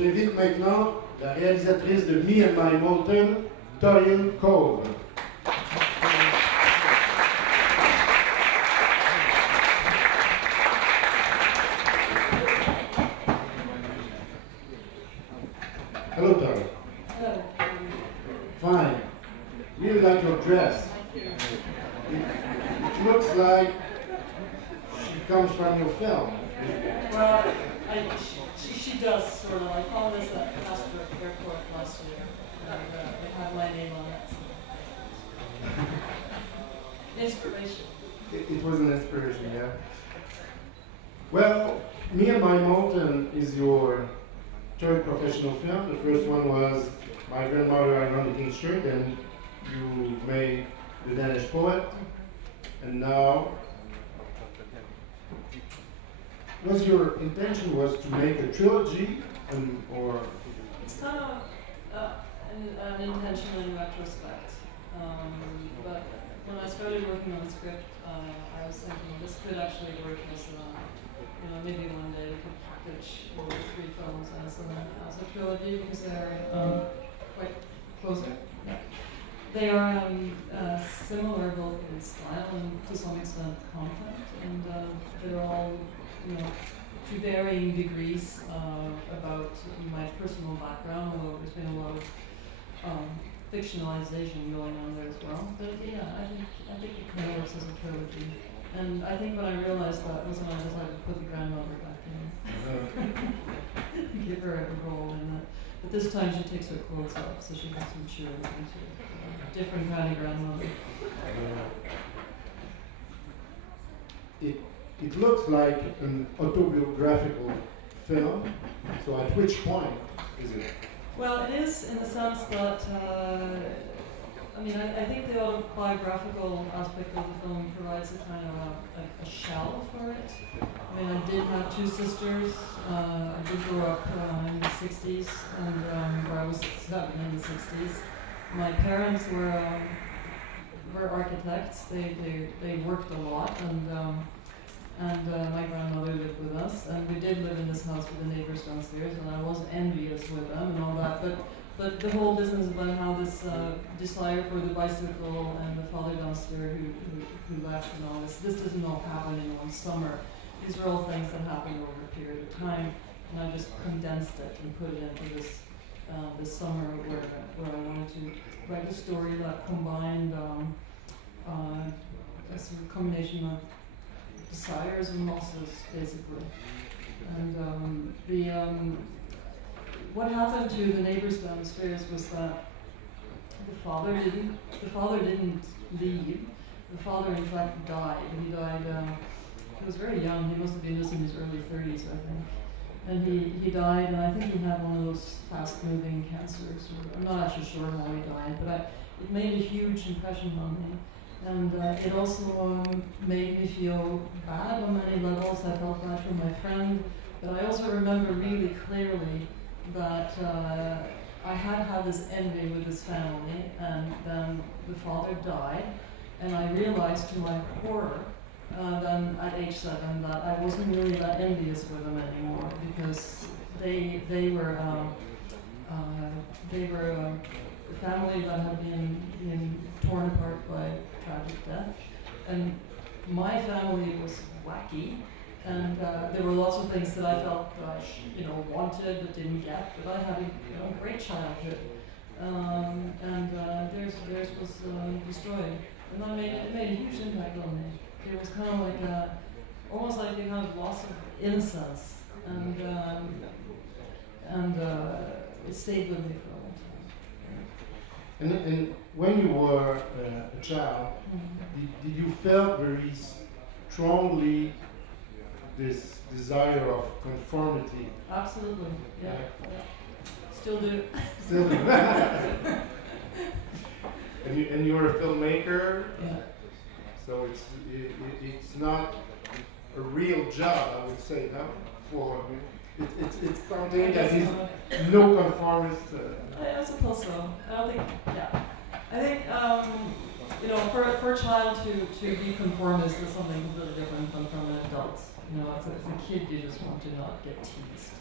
J'invite maintenant la réalisatrice de Me and My Moulton, Torill Kove. Hello, Torill. Hello. Fine. Really like your dress. It looks like she comes from your film. Well, she does, sort of. I found this at Casper Airport last year, and it had my name on it. So. Inspiration. It was an inspiration, yeah. Well, Me and My Moulton is your third professional film. The first one was My Grandmother I Run the King's Shirt, and you made The Danish Poet, and now was your intention was to make a trilogy, or? It's kind of an intention in retrospect, but when I started working on the script, I was thinking this could actually work as maybe one day we could pitch 3 films as a trilogy, because they're quite closer. Yeah. They are similar both in style and to some extent content, and they're all, to varying degrees about my personal background, although there's been a lot of fictionalization going on there as well. But yeah, I think it kind of works as a trilogy. And I think when I realized that was when I decided to put the grandmother back in. Give her a role in it. But this time she takes her clothes off so she gets mature into a different kind of grandmother. It looks like an autobiographical film, so at which point is it? Well, it is in the sense that, I think the autobiographical aspect of the film provides a kind of a shell for it. I did have 2 sisters. I did grow up in the 60s, and I was 7 in the 60s. My parents were architects. They worked a lot, and my grandmother lived with us, and we did live in this house with the neighbors downstairs, and I was envious with them and all that. But the whole business about how this desire for the bicycle and the father downstairs who left and all this doesn't all happen in one summer. These are all things that happen over a period of time, and I just condensed it and put it into this summer where I wanted to write a story that combined a sort of combination of desires and losses, basically. And what happened to the neighbors downstairs was that the father didn't leave. The father, in fact, died. He died. He was very young. He must have been just in his early 30s, I think. And he died, and I think he had one of those fast-moving cancers. I'm not actually sure how he died, but it made a huge impression on me. And it also made me feel bad on many levels. I felt bad for my friend, but I also remember really clearly that I had this envy with his family, and then the father died, and I realized to my horror then at age 7 that I wasn't really that envious with them anymore, because they were a family that had been torn apart by tragic death, and my family was wacky, and there were lots of things that I felt I wanted but didn't get. But I had a great childhood, and theirs was destroyed, and that made a huge impact on me. It was kind of like almost like a kind of loss of innocence, and it stayed with me for a long time. And when you were a child, did you feel very strongly this desire of conformity? Absolutely, yeah. Still do. Still do. And you're a filmmaker, yeah. So it's not a real job, I would say, no? For it's something that is no conformist. I suppose so. I don't think. Yeah. I think for a child to be conformist is something completely different than from an adult. As a kid, you just want to not get teased.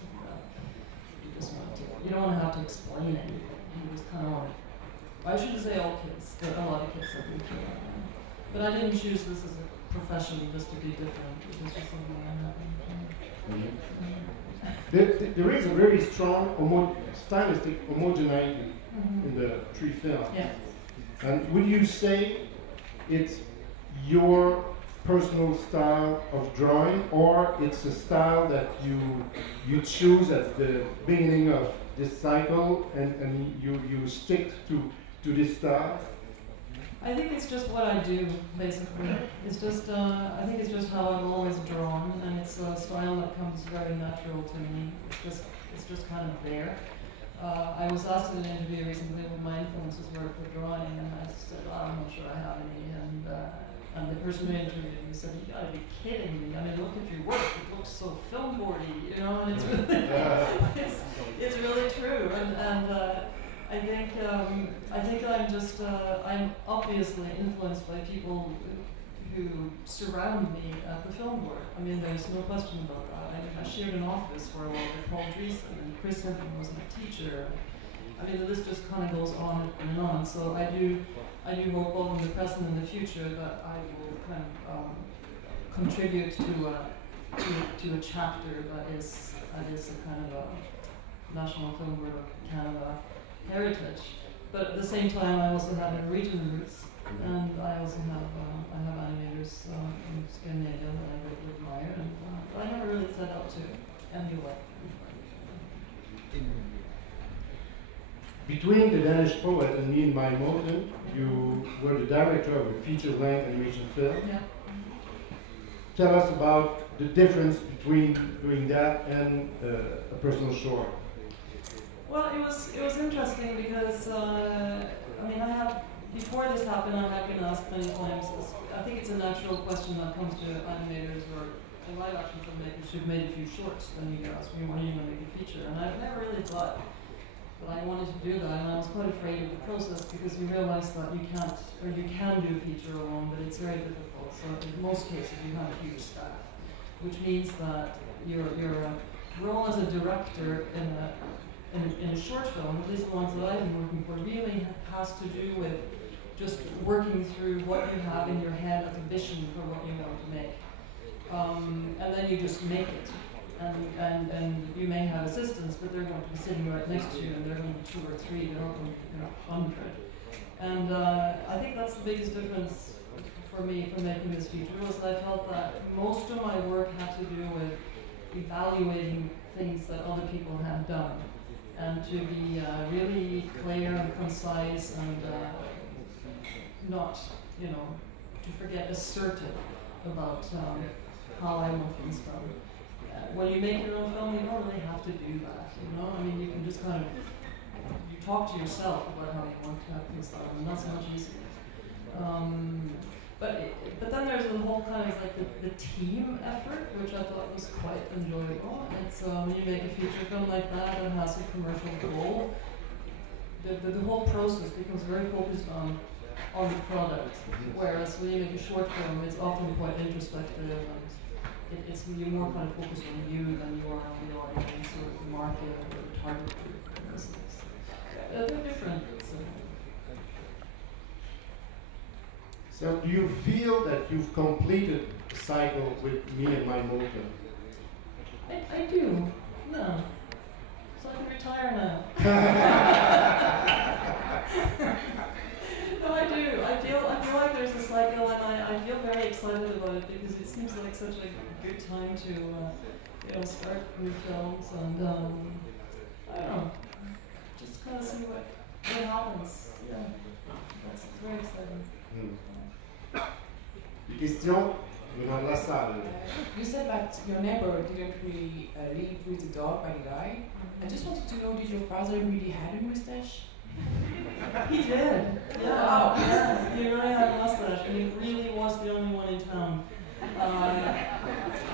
You just want you don't want to have to explain anything. He was kind of like, I shouldn't say all kids, but a lot of kids have been killed. But I didn't choose this as a profession just to be different. It was just something I happened. There is a very strong stylistic homogeneity in the three films. Yeah. And would you say it's your personal style of drawing, or it's a style that you choose at the beginning of this cycle and you stick to this style? I think it's just what I do, basically. It's just, I think it's just how I've always drawn, and it's a style that comes very natural to me. It's just kind of there. I was asked in an interview recently what my influences were for drawing, and I said, oh, I'm not sure I have any. And the person who interviewed me said, you gotta be kidding me. I mean, look at your work, it looks so film boardy, you know, and it's really, it's really true. And I think I'm just, I'm obviously influenced by people who surround me at the film board. I mean, there's no question about that. I shared an office for a while with Paul Dreesen, and Chris Hinton was my teacher. I mean, the list just kind of goes on and on. So I do hope both in the present and the future that I will kind of contribute to a chapter that is a kind of a National Film Board of Canada heritage. But at the same time, I also have Norwegian roots, and I also have animators from Scandinavia that I really admire, and I never really set out to emulate. Between The Danish Poet and Me and My Moulton, you were the director of a feature-length animation film. Yeah. Tell us about the difference between doing that and a personal short. Well, it was interesting because I mean, before this happened, I have been asked many times. I think it's a natural question that comes to animators or live action filmmakers who've made a few shorts. Then you ask me, when are you going to make a feature? And I've never really thought that I wanted to do that, and I was quite afraid of the process because you realize that you can't, or you can do feature alone, but it's very difficult. So in most cases, you have a huge staff, which means that your role as a director in a short film, at least the ones that I've been working for, really has to do with just working through what you have in your head as a vision for what you want to make. And then you just make it. And you may have assistants, but they're going to be sitting right next to you, and they're going to be 2 or 3, they're not going to be 100. And I think that's the biggest difference for me from making this feature, was I felt that most of my work had to do with evaluating things that other people had done, and to be really clear and concise, and not, to forget assertive about how I want things done. When you make your own film, you don't really have to do that, I mean, you can just kind of, you talk to yourself about how you want to have things done, and that's much easier. But then there's the whole kind of like the team effort, which I thought was quite enjoyable. It's when you make a feature film like that and has a commercial goal, the whole process becomes very focused on the product. Whereas when you make a short film, it's often quite introspective, and you're more kind of focused on you than you are on the audience or the market or the target group. They're different. So do you feel that you've completed the cycle with Me and My Moulton? I do, yeah. So I can retire now. No, I do. I feel like there's a cycle, and I feel very excited about it because it seems like such a good time to start new films, and I don't know, just kind of see what happens. Yeah, it's very exciting. Des questions venant de la salle. You said that your neighbor didn't really live with the dog when he died. I just wanted to know, did your father really have a mustache? He did. Yeah. Wow. Yeah. He really had a mustache, and he really was the only one in town. I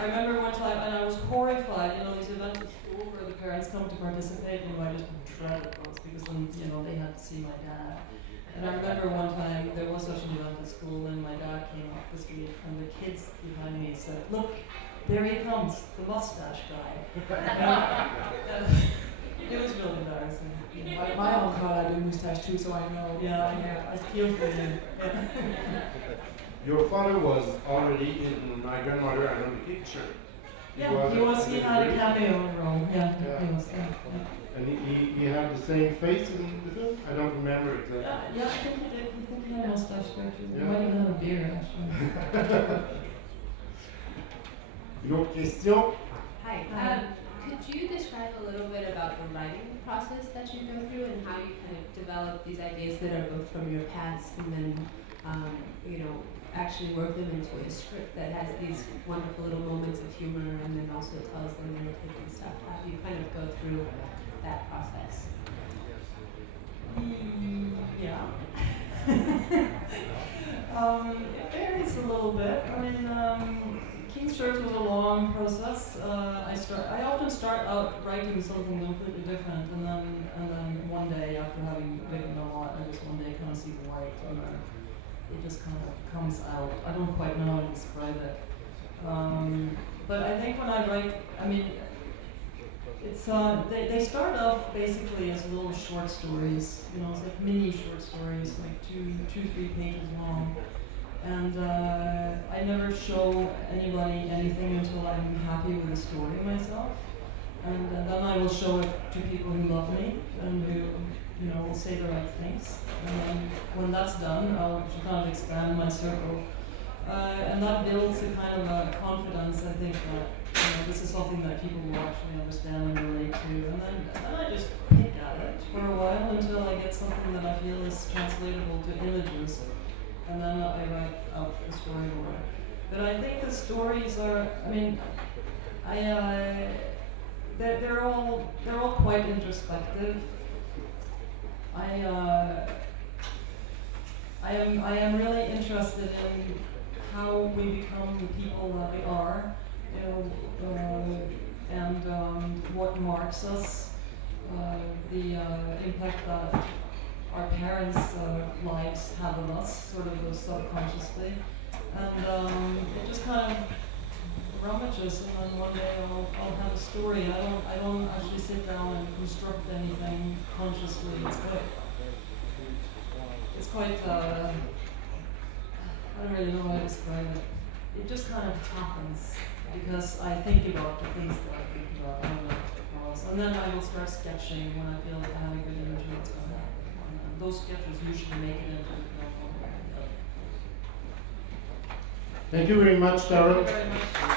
remember one time, and I was horrified. These events at school where the parents come to participate, I just dreaded those because then, they had to see my dad. And I remember one time there was such an event at school, and my dad came off the street, and the kids behind me said, "Look, there he comes, the mustache guy." It was really embarrassing. moustache too, so I know. Yeah, I feel for you. Yeah. Your father was already in My Grandmother I Know the Picture. He had a cameo role. Yeah, Yeah. he was. Yeah. And he had the same face in the film? I don't remember exactly. Yeah, I think he did. I think he had a mustache there too. He Yeah. might even have a beard, actually. Une autre question? Hi. Could you describe a little bit about the writing process that you go through and how you kind of develop these ideas that are both from your past and then, actually work them into a script that has these wonderful little moments of humor and then also tells them their take and stuff? How do you kind of go through that process? Yeah. It varies a little bit. I mean, King's Church was a long process. I often start out writing something completely different, and then one day after having written a lot, I just one day kind of see the light, and then it just kind of comes out. I don't quite know how to describe it. But I think when I write, I mean, it's they start off basically as little short stories. It's like mini short stories, like two, 3 pages long. And I never show anybody anything until I'm happy with the story myself. And then I will show it to people who love me and who, will say the right things. And then when that's done, I'll kind of expand my circle. And that builds a kind of a confidence, I think, that this is something that people will actually understand and relate to. And then I just pick at it for a while until I get something that I feel is translatable to images. And then I write out the storyboard. But I think the stories are, they're all quite introspective. I am really interested in how we become the people that we are, and what marks us, the impact that our parents' lives have on us, sort of subconsciously, and it just kind of rummages, and then one day I'll have a story. I don't actually sit down and construct anything consciously. It's quite I don't really know how to describe it. It just kind of happens because I think about the things that I think about. I don't know what it was, and then I will start sketching when I feel like I have a good image of what's going to happen. And those sketches usually make it into the film. Thank you very much, Torill. Thank you very much.